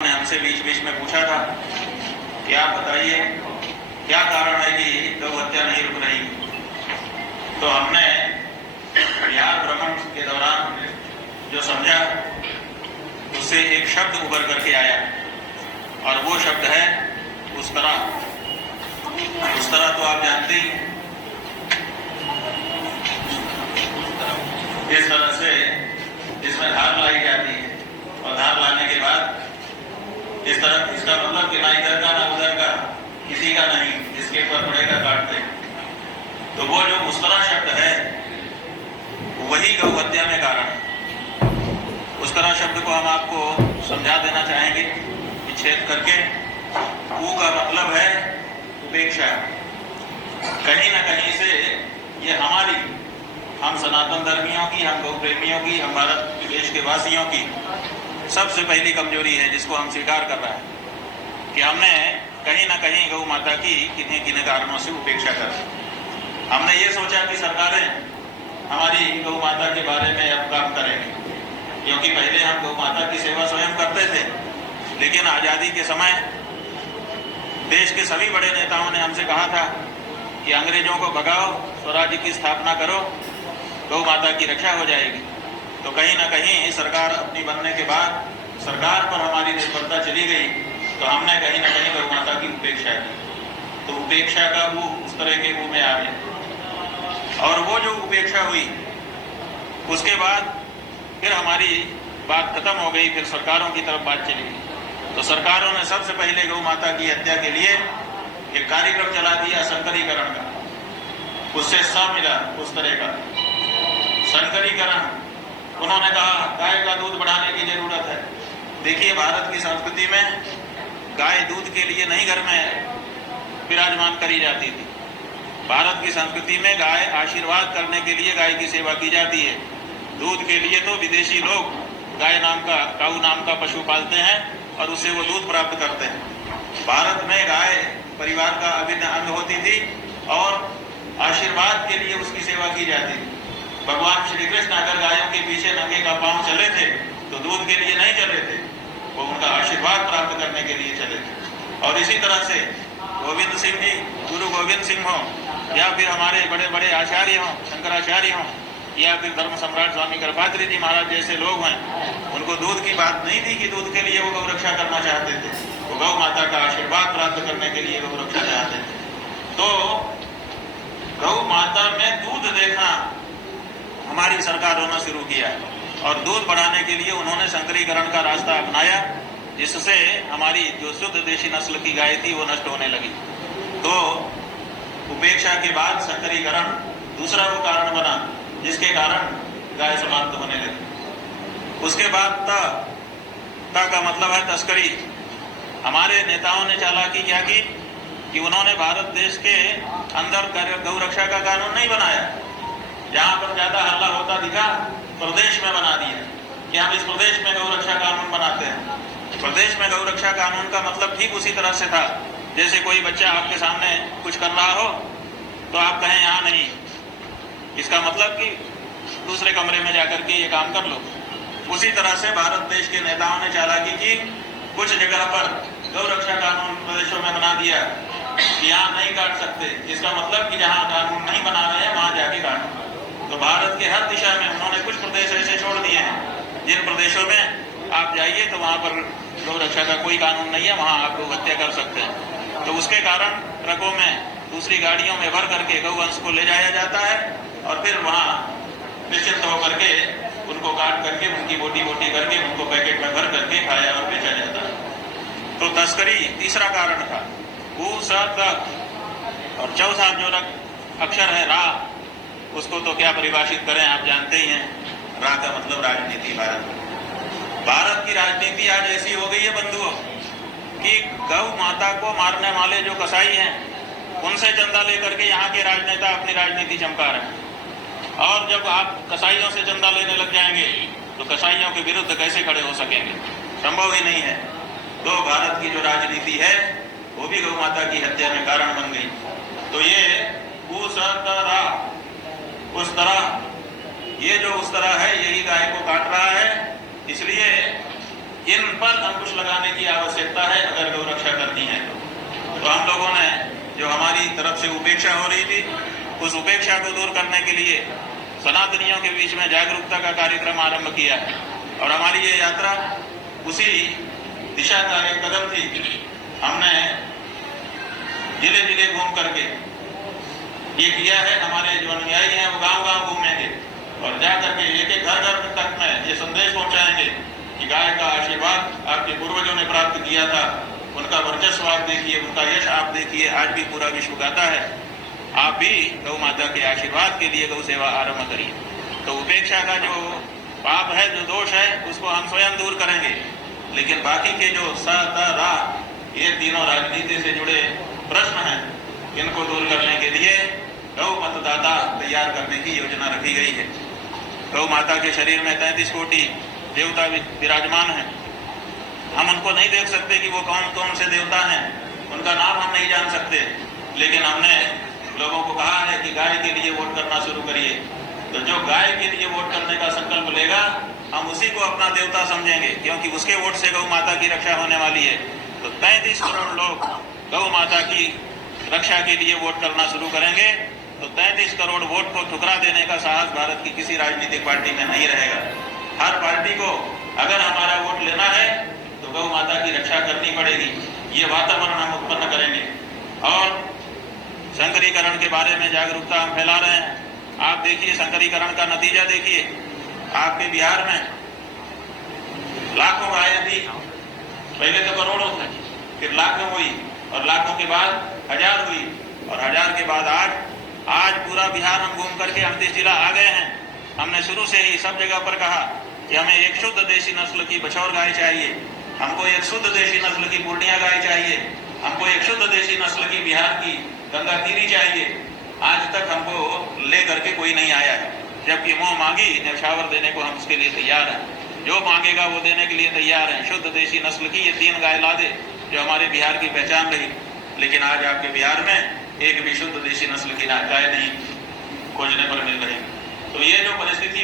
ने हमसे बीच बीच में पूछा था कि आप बताइए क्या कारण है कि गौ हत्या नहीं रुक रही। तो हमने बिहार भ्रमण के दौरान जो समझा उससे एक शब्द उभर करके आया और वो शब्द है उस तरह तो आप जानते ही हैं। इस तरह से इसमें धार लाई जाती है और धार लाने के बाद इस तरह इसका मतलब कि ना इधर का ना उधर का किसी का नहीं, जिसके ऊपर पड़ेगा काटते हैं। तो वो जो उस तरह शब्द है वही गौ हत्या में कारण है। उस तरह शब्द को हम आपको समझा देना चाहेंगे विच्छेद करके। ऊ का मतलब है उपेक्षा। कहीं ना कहीं से ये हम सनातन धर्मियों की, हम गौ प्रेमियों की, हम भारत देश के वासियों की सबसे पहली कमजोरी है, जिसको हम स्वीकार कर रहे हैं कि हमने कहीं ना कहीं गौ माता की किन्हीं किन्हीं कारणों से उपेक्षा कर। हमने ये सोचा कि सरकारें हमारी गौ माता के बारे में अब काम करेंगी, क्योंकि पहले हम गौ माता की सेवा स्वयं करते थे। लेकिन आज़ादी के समय देश के सभी बड़े नेताओं ने हमसे कहा था कि अंग्रेजों को भगाओ, स्वराज्य की स्थापना करो, गौ माता की रक्षा हो जाएगी। तो कहीं ना कहीं सरकार अपनी बनने के बाद सरकार पर हमारी निर्भरता चली गई, तो हमने कहीं ना कहीं गौ माता की उपेक्षा की। तो उपेक्षा का वो उस तरह के वो में आ गया और वो जो उपेक्षा हुई उसके बाद फिर हमारी बात खत्म हो गई। फिर सरकारों की तरफ बात चली गई। तो सरकारों ने सबसे पहले गौ माता की हत्या के लिए एक कार्यक्रम चला दिया संकरीकरण का। उससे सा मिला उस तरह का संकरीकरण। उन्होंने कहा गाय का दूध बढ़ाने की जरूरत है। देखिए, भारत की संस्कृति में गाय दूध के लिए नहीं घर में विराजमान करी जाती थी। भारत की संस्कृति में गाय आशीर्वाद करने के लिए गाय की सेवा की जाती है। दूध के लिए तो विदेशी लोग गाय नाम का, काऊ नाम का पशु पालते हैं और उससे वो दूध प्राप्त करते हैं। भारत में गाय परिवार का अभिन्न अंग होती थी और आशीर्वाद के लिए उसकी सेवा की जाती थी। भगवान श्री कृष्ण अगर गायों के पीछे नंगे का पांव चले थे तो दूध के लिए नहीं चले थे, वो उनका आशीर्वाद प्राप्त करने के लिए चले थे। और इसी तरह से गोविंद सिंह जी, गुरु गोविंद सिंह हो या फिर हमारे बड़े बड़े आचार्य हों, शंकराचार्य हों, या फिर धर्म सम्राट स्वामी कृपात्री जी महाराज जैसे लोग हैं, उनको दूध की बात नहीं थी कि दूध के लिए वो गौ रक्षा करना चाहते थे। वो गौ माता का आशीर्वाद प्राप्त करने के लिए गौ रक्षा चाहते थे। तो गौ माता में दूध देखना हमारी सरकारों ने शुरू किया और दूध बढ़ाने के लिए उन्होंने संकरीकरण का रास्ता अपनाया, जिससे हमारी जो शुद्ध देशी नस्ल की गाय थी वो नष्ट होने लगी। तो उपेक्षा के बाद संकरीकरण दूसरा वो कारण बना जिसके कारण गाय समाप्त होने लगी। उसके बाद ता का मतलब है तस्करी। हमारे नेताओं ने चालाकी क्या की कि उन्होंने भारत देश के अंदर गौ रक्षा का कानून नहीं बनाया। जहां पर ज्यादा हल्ला होता दिखा प्रदेश में बना दिया कि हम इस प्रदेश में गौ रक्षा कानून बनाते हैं। प्रदेश में गौ रक्षा कानून का मतलब ठीक उसी तरह से था जैसे कोई बच्चा आपके सामने कुछ कर रहा हो तो आप कहें यहाँ नहीं, इसका मतलब कि दूसरे कमरे में जाकर के ये काम कर लो। उसी तरह से भारत देश के नेताओं ने चालाकी की, कुछ जगह पर गौ रक्षा कानून प्रदेशों में बना दिया कि यहाँ नहीं काट सकते। इसका मतलब कि जहाँ कानून नहीं बना रहे हैं वहां जाके काटो। तो भारत के हर दिशा में उन्होंने कुछ प्रदेश ऐसे छोड़ दिए हैं जिन प्रदेशों में आप जाइए तो वहां पर गौ रक्षा का कोई कानून नहीं है, वहां आप गौ हत्या कर सकते हैं। तो उसके कारण ट्रकों में दूसरी गाड़ियों में भर करके गौवंश को ले जाया जाता है और फिर वहां निश्चिंत होकर के उनको काट करके उनकी बोटी करके उनको पैकेट में भर करके खाया और बेचा जाता है। तो तस्करी तीसरा कारण था। और चौथा जो अक्षर है रा, उसको तो क्या परिभाषित करें, आप जानते ही हैं। रा का मतलब राजनीति। भारत की राजनीति आज ऐसी हो गई है बंधुओं कि गौ माता को मारने वाले जो कसाई हैं उनसे चंदा लेकर के यहाँ के राजनेता अपनी राजनीति चमका रहे हैं। और जब आप कसाईयों से चंदा लेने लग जाएंगे तो कसाईयों के विरुद्ध कैसे खड़े हो सकेंगे, संभव ही नहीं है। तो भारत की जो राजनीति है वो भी गौ माता की हत्या में कारण बन गई। तो ये उस तरह, ये जो उस तरह है यही गाय को काट रहा है। इसलिए इन पर अंकुश लगाने की आवश्यकता है अगर गौ रक्षा करनी है तो हम लोगों ने जो हमारी तरफ से उपेक्षा हो रही थी उस उपेक्षा को दूर करने के लिए सनातनियों के बीच में जागरूकता का कार्यक्रम आरंभ किया है और हमारी ये यात्रा उसी दिशा का एक कदम थी। हमने जिले जिले घूम करके ये किया है। हमारे जो अनुयायी हैं वो गांव गांव घूमेंगे और जा करके एक एक घर घर तक में ये संदेश पहुंचाएंगे कि गाय का आशीर्वाद आपके पूर्वजों ने प्राप्त किया था, उनका वर्चस्व आप देखिए, उनका यश आप देखिए, आज भी पूरा विश्व गाता है। आप भी गौ माता के आशीर्वाद के लिए गौ सेवा आरंभ करिए। तो उपेक्षा का जो पाप है, जो दोष है, उसको हम स्वयं दूर करेंगे, लेकिन बाकी के जो स त रा ये तीनों राजनीति से जुड़े प्रश्न हैं, इनको दूर करने के लिए गौ मतदाता तैयार करने की योजना रखी गई है। गौ माता के शरीर में 33 कोटि देवता विराजमान हैं। हम उनको नहीं देख सकते कि वो कौन कौन से देवता हैं, उनका नाम हम नहीं जान सकते, लेकिन हमने लोगों को कहा है कि गाय के लिए वोट करना शुरू करिए। तो जो गाय के लिए वोट करने का संकल्प लेगा, हम उसी को अपना देवता समझेंगे, क्योंकि उसके वोट से गौ माता की रक्षा होने वाली है। तो 33 करोड़ लोग गौ माता की रक्षा के लिए वोट करना शुरू करेंगे तो 33 करोड़ वोट को ठुकरा देने का साहस भारत की किसी राजनीतिक पार्टी में नहीं रहेगा। हर पार्टी को अगर हमारा वोट लेना है तो गौ माता की रक्षा करनी पड़ेगी। ये वातावरण हम उत्पन्न करेंगे और संकरीकरण के बारे में जागरूकता हम फैला रहे हैं। आप देखिए संकरीकरण का नतीजा देखिए। आपके बिहार में लाखों गायें थी, पहले तो करोड़ों थे, फिर लाखों हुई और लाखों के बाद हजार हुई और हजार के बाद आज पूरा बिहार हम घूम करके 38 जिला आ गए हैं। हमने शुरू से ही सब जगह पर कहा कि हमें एक शुद्ध देशी नस्ल की बछौर गाय चाहिए, हमको एक शुद्ध देशी नस्ल की पूर्णिया गाय चाहिए, हमको एक शुद्ध देशी नस्ल की बिहार की गंगा तीरी चाहिए। आज तक हमको ले करके कोई नहीं आया है, जबकि मुंह मांगी न्यौछावर देने को हम उसके लिए तैयार हैं। जो मांगेगा वो देने के लिए तैयार हैं। शुद्ध देशी नस्ल की ये 3 गाय ला दे जो हमारे बिहार की पहचान रही, लेकिन आज आपके बिहार में एक भी शुद्ध देशी नस्ल की गाय नहीं खोजने पर मिल रही। तो ये जो परिस्थिति